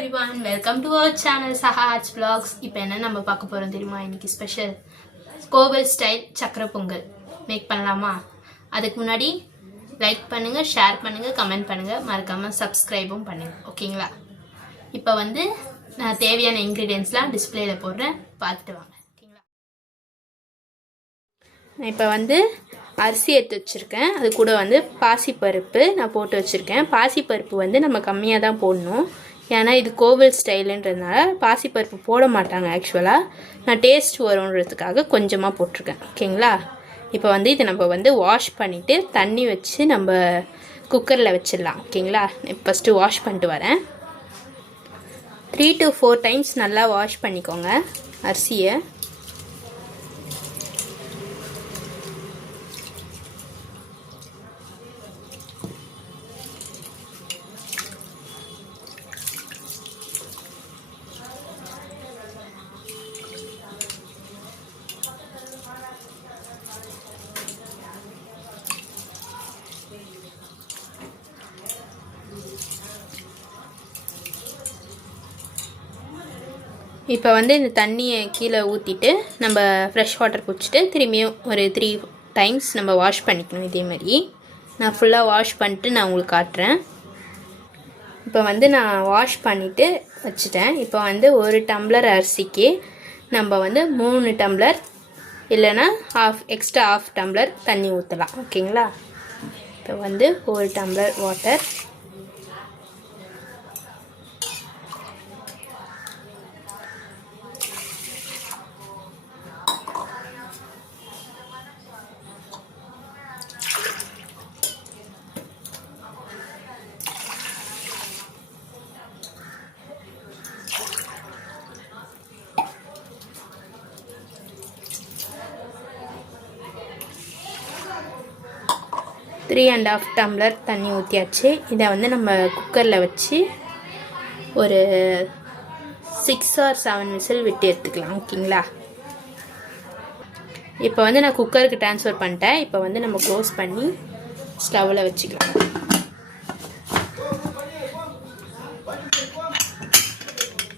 everyone, welcome to our channel Saha Arts Vlogs. இப்போ என்ன நம்ம பார்க்க போறோம் தெரியுமா? இன்னைக்கு ஸ்பெஷல் கோவில் ஸ்டைல் சக்கரை பொங்கல் மேக் பண்ணலாமா? அதுக்கு முன்னாடி லைக் பண்ணுங்க, ஷேர் பண்ணுங்க, கமெண்ட் பண்ணுங்க, மறக்காம சப்ஸ்கிரைபும் பண்ணுங்க. ஓகேங்களா? இப்போ வந்து நான் தேவையான இன்கிரிடியன்ட்ஸ்லாம் டிஸ்ப்ளேல போடுறேன், பார்த்துட்டு வாங்க. ஓகேங்களா? இப்போ வந்து அரிசி எடுத்து வச்சுருக்கேன். அது கூட வந்து பாசிப்பருப்பு நான் போட்டு வச்சுருக்கேன். பாசிப்பருப்பு வந்து நம்ம கம்மியாக தான் போடணும், ஏன்னா இது கோவில் ஸ்டைலுன்றதுனால பாசிப்பருப்பு போட மாட்டாங்க. ஆக்சுவலாக நான் டேஸ்ட் வரும்ன்றதுக்காக கொஞ்சமாக போட்டிருக்கேன். ஓகேங்களா? இப்போ வந்து இதை நம்ம வந்து வாஷ் பண்ணிவிட்டு தண்ணி வச்சு நம்ம குக்கரில் வச்சிடலாம். ஓகேங்களா? ஃபஸ்ட்டு வாஷ் பண்ணிட்டு வரேன். 3 to 4 டைம்ஸ் நல்லா வாஷ் பண்ணிக்கோங்க அரிசியை. இப்போ வந்து இந்த தண்ணியை கீழே ஊற்றிட்டு நம்ம ஃப்ரெஷ் வாட்டர் குடிச்சிட்டு திரும்பியும் ஒரு 3 டைம்ஸ் நம்ம வாஷ் பண்ணிக்கணும். இதே மாதிரி நான் ஃபுல்லாக வாஷ் பண்ணிட்டு நான் உங்களுக்கு காட்டுறேன். இப்போ வந்து நான் வாஷ் பண்ணிவிட்டு வச்சுட்டேன். இப்போ வந்து 1 டம்ளர் அரிசிக்கு நம்ம வந்து 3 டம்ளர் இல்லைன்னா எக்ஸ்ட்ரா ½ டம்ளர் தண்ணி ஊற்றலாம். ஓகேங்களா? இப்போ வந்து 1 டம்ளர் வாட்டர், ½ டம்ளர் தண்ணி ஊற்றியாச்சு. இதை வந்து நம்ம குக்கரில் வச்சு ஒரு 6 or 7 விசில் விட்டு எடுத்துக்கலாம். ஓகேங்களா? இப்போ வந்து நான் குக்கருக்கு ட்ரான்ஸ்ஃபர் பண்ணிட்டேன். இப்போ வந்து நம்ம க்ளோஸ் பண்ணி ஸ்டவ்வில் வச்சுக்கலாம்.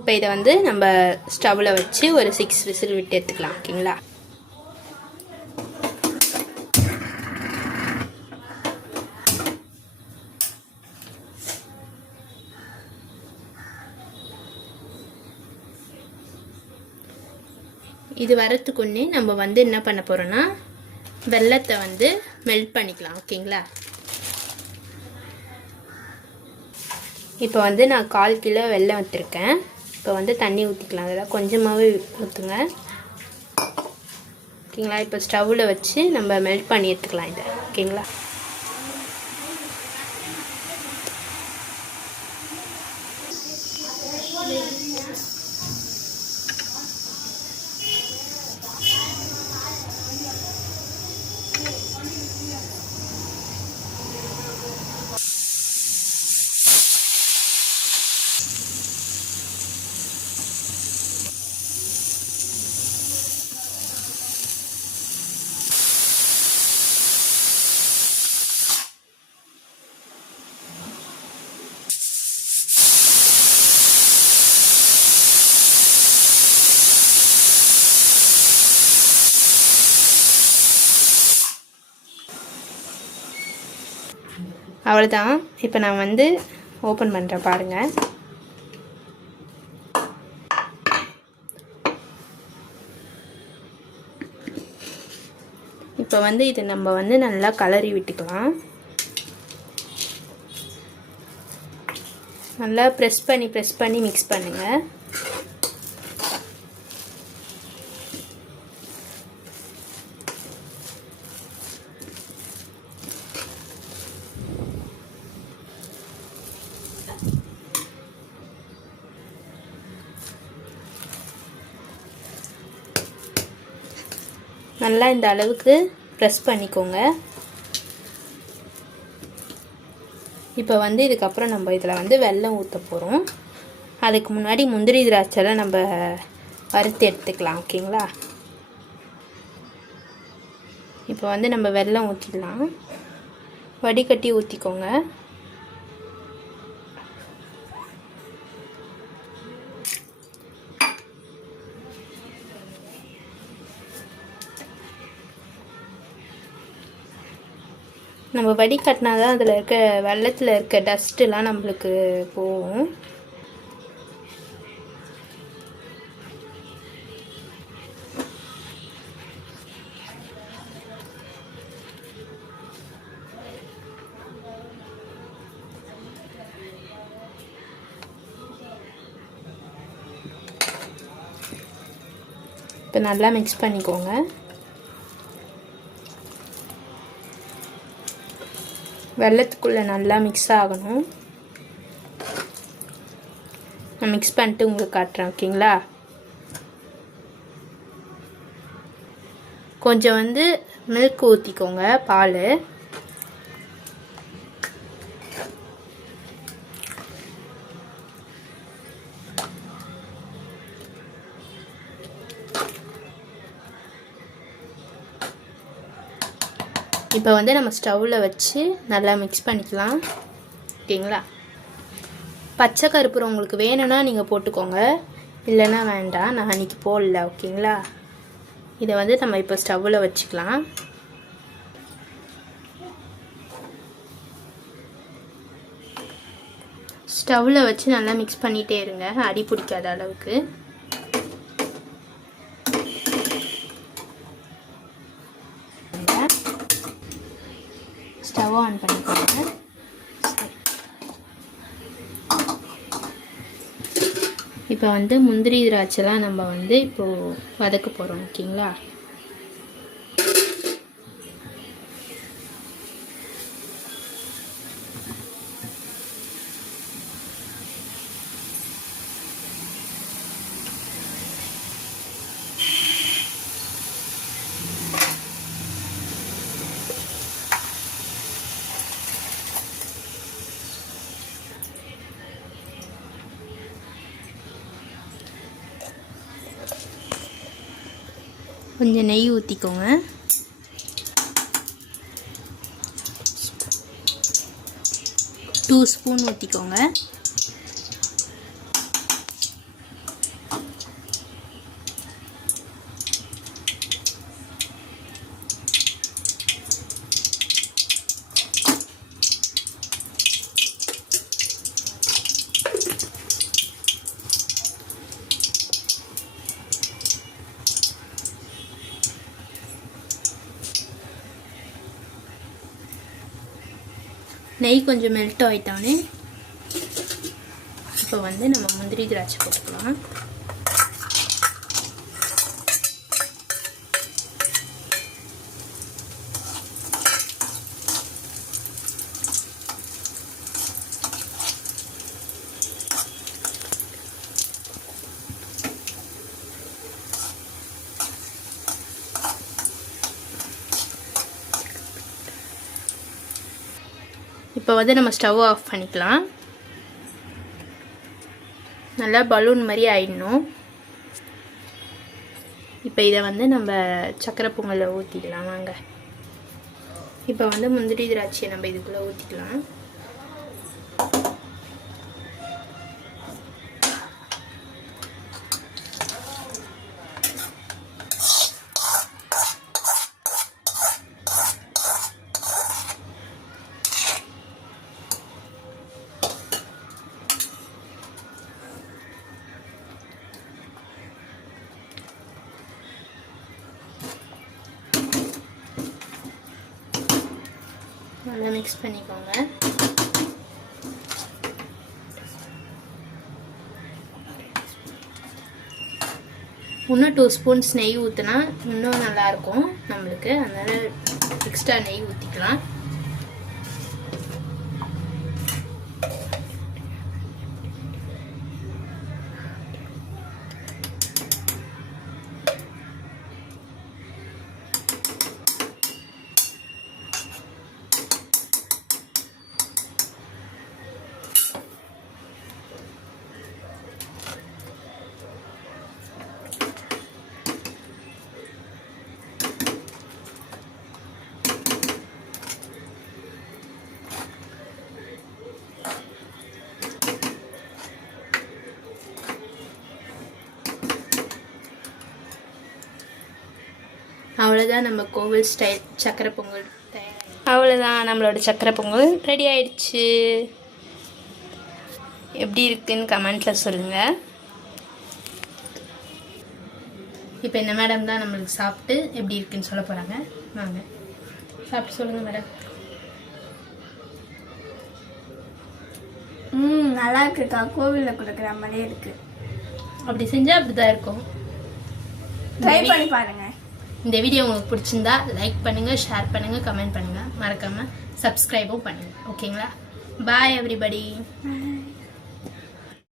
இப்போ இதை வந்து நம்ம ஸ்டவ்வில் வச்சு ஒரு 6 விசில் விட்டு எடுத்துக்கலாம். ஓகேங்களா? இது வரத்துக்குன்னே நம்ம வந்து என்ன பண்ண போகிறோன்னா வெல்லத்தை வந்து மெல்ட் பண்ணிக்கலாம். ஓகேங்களா? இப்போ வந்து நான் 1/4 கிலோ வெல்லம் வச்சுருக்கேன். இப்போ வந்து தண்ணி ஊற்றிக்கலாம். அதெல்லாம் கொஞ்சமாகவே ஊற்றுங்க. ஓகேங்களா? இப்போ ஸ்டவ்வில் வச்சு நம்ம மெல்ட் பண்ணி எடுத்துக்கலாம் இதை. ஓகேங்களா? அவ்வளோதான். இப்போ நான் வந்து ஓப்பன் பண்ணுறேன், பாருங்கள். இப்போ வந்து இது நம்ம வந்து நல்லா கலரி விட்டுக்கலாம். நல்லா ப்ரெஸ் பண்ணி மிக்ஸ் பண்ணுங்கள். நல்லா இந்த அளவுக்கு ப்ரெஸ் பண்ணிக்கோங்க. இப்போ வந்து இதுக்கப்புறம் நம்ம இதில் வந்து வெல்லம் ஊற்ற போகிறோம். அதுக்கு முன்னாடி முந்திரி திராட்சைலாம் நம்ம வறுத்து எடுத்துக்கலாம். ஓகேங்களா? இப்போ வந்து நம்ம வெல்லம் ஊற்றிடலாம். வடிகட்டி ஊற்றிக்கோங்க. நம்ம வடிகட்டினா தான் அதில் இருக்க வெள்ளத்தில் இருக்க டஸ்ட்டுலாம் நம்மளுக்கு போகும். இப்போ நல்லா மிக்ஸ் பண்ணிக்கோங்க. வெள்ளத்துக்குள்ளே நல்லா மிக்ஸ் ஆகணும். நான் மிக்ஸ் பண்ணிட்டு உங்களுக்கு காட்டுறேன். ஓகேங்களா? கொஞ்சம் மில்க் ஊற்றிக்கோங்க, பால். இப்போ நம்ம ஸ்டவ்வில் வச்சு நல்லா மிக்ஸ் பண்ணிக்கலாம். ஓகேங்களா? பச்சை கருப்பூரம் உங்களுக்கு வேணும்னா நீங்கள் போட்டுக்கோங்க, இல்லைன்னா வேண்டாம். நான் அன்றைக்கி போடல. ஓகேங்களா? இதை நம்ம இப்போ ஸ்டவ்வில் வச்சுக்கலாம். ஸ்டவ்வில் வச்சு நல்லா மிக்ஸ் பண்ணிகிட்டே இருங்க, அடி பிடிக்காத அளவுக்கு. ஸ்டவ் ஆன் பண்ணிக்கோங்க. இப்போ முந்திரி திராட்சைலாம் நம்ம இப்போது வதக்க போகிறோம். ஓகேங்களா? கொஞ்சம் நெய் ஊற்றிக்கோங்க. டூ ஸ்பூன் ஊற்றிக்கோங்க. நெய் கொஞ்சம் மெல்ட் ஆகிட்டோன்னே இப்போ நம்ம முந்திரி திராட்சை போட்டுக்கலாம். இப்போ நம்ம ஸ்டவ் ஆஃப் பண்ணிக்கலாம். நல்லா பலூன் மாதிரி ஆயிடணும். இப்போ இதை நம்ம சக்கரை பொங்கலில் ஊற்றிக்கலாம். வாங்க, இப்போ முந்திரி திராட்சையை நம்ம இதுக்குள்ளே ஊற்றிக்கலாம். நல்லா மிக்ஸ் பண்ணிக்கோங்க. இன்னும் 2 ஸ்பூன்ஸ் நெய் ஊற்றினா இன்னும் நல்லாயிருக்கும் நம்மளுக்கு. அதனால் எக்ஸ்ட்ரா நெய் ஊற்றிக்கலாம். அவ்வளோதான், நம்ம கோவில் ஸ்டைல் சக்கரை பொங்கல் தயார். அவ்வளோதான், நம்மளோட சக்கரை பொங்கல் ரெடி ஆயிடுச்சு. எப்படி இருக்குன்னு கமெண்ட்டில் சொல்லுங்கள். இப்போ இந்த மேடம் தான் நம்மளுக்கு சாப்பிட்டு எப்படி இருக்குன்னு சொல்ல போகிறாங்க. வாங்க சாப்பிட்டு சொல்லுங்கள் மேடம். நல்லா இருக்குக்கா, கோவிலில் கொடுக்குற மாதிரியே இருக்கு. அப்படி செஞ்சால் அப்படி தான் இருக்கும். ட்ரை பண்ணி பாருங்க. இந்த வீடியோ உங்களுக்கு பிடிச்சிருந்தா லைக் பண்ணுங்கள், ஷேர் பண்ணுங்கள், கமெண்ட் பண்ணுங்கள், மறக்காமல் சப்ஸ்கிரைபும் பண்ணுங்கள். ஓகேங்களா? பாய் எவ்ரிபடி.